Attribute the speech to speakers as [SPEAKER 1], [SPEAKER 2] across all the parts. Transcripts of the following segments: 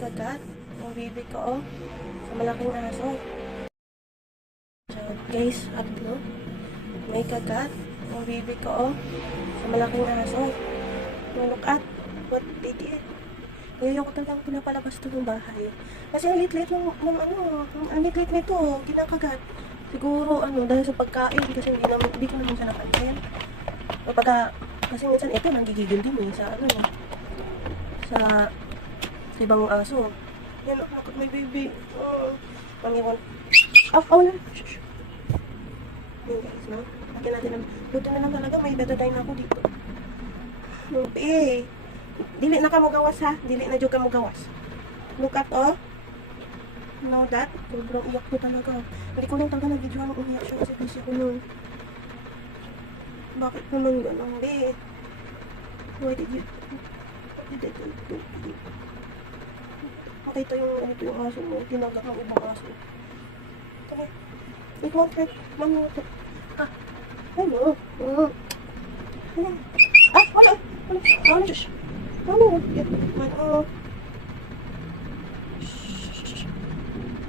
[SPEAKER 1] kagat. Yung baby ko, oh. Sa malaking aso. So, guys, up no? May kagat. Yung baby ko, oh. Sa malaking aso. Now, look at what they did. Ngayon ko talagang pinapalabas to ng bahay. Kasi ang lit-lit ng, ng ano, ang lit-lit nito, kinakagat. Siguro, ano, dahil sa pagkain, kasi hindi naman, hindi ko naman siya napansin. Kapag, kasi minsan ito, nanggigigil din eh, sa ano, sa, ibang aso. Yan, at my baby. Oh, Panginoon. Ah, oh, wala. Shh. Yan guys, no? Lagyan natin ng, na lang talaga, may betadine ako dito. Lupi. Dili na ka mo ha. Dili na jud ka mo gawas. Look at oh. Now that, sobrang iyak ko talaga. Hindi ko lang talaga na-video ang umiyak siya kasi busy ko nun. Bakit naman ganun, be? Why did you... What did I do? Makita yung ano ito yung aso mo. Tinagak ang ibang aso. Tara. Hurt. Mama, ito. Ah. Ano? Mm. Ano? Ah, wala. Wala. Ano, Diyos. Ano? Ano?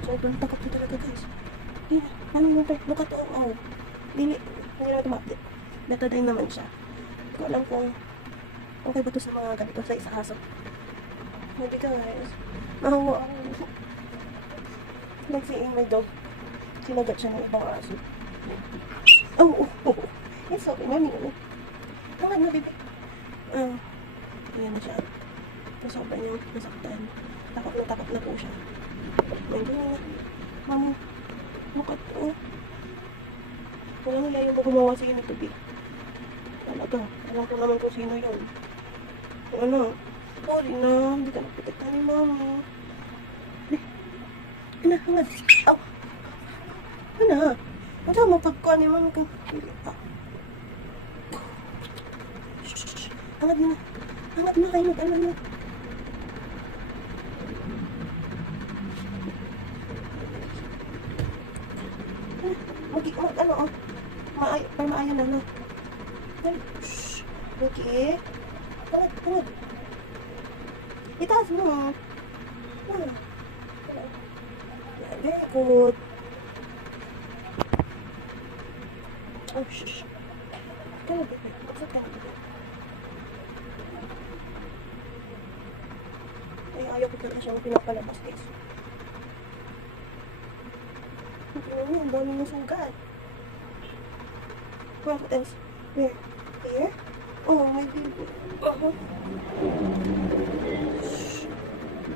[SPEAKER 1] Sobrang takot ko talaga, guys. Hindi na. Ano mo tayo? Look at the oh. Dili. Hindi na tumapit. Betadine naman siya. Hindi ko alam kung okay ba to sa mga ganito sa isa aso. Hindi guys. Nahawa ako. Seeing my dog. Sinagat siya ng ibang aso. Oh, oh, oh. It's okay. Mami, ano? Tangad na, baby. Ah. Ayan na siya. Nasobra niyang nasaktan. Takot na takot na po siya. May ganyan na. Mami, look at oh. Walang hiya yung gumawa sa inyo, baby. Talaga. Alam ko naman kung sino yun. Ano? Sorry na. Hindi ka napitikta ni mami. Eh, Ano? Hangad. Aw. Ano? Ano mo pagkuhan ni shh, shh. Hangad mo na. Hangad na kayo. Ano na? Mag, mag, ano, oh. Maay, may maayan na, no? Ay, shh. Okay. Hangad, hangad. Itaas mo. Very good. Oh, shh, baby. Bakit baby? Ay, ayaw ko talaga siyang pinapalabas, guys. Tingnan mo, ang dami ng sugat. What else? Where? Here? Oh, my baby. Uh-huh.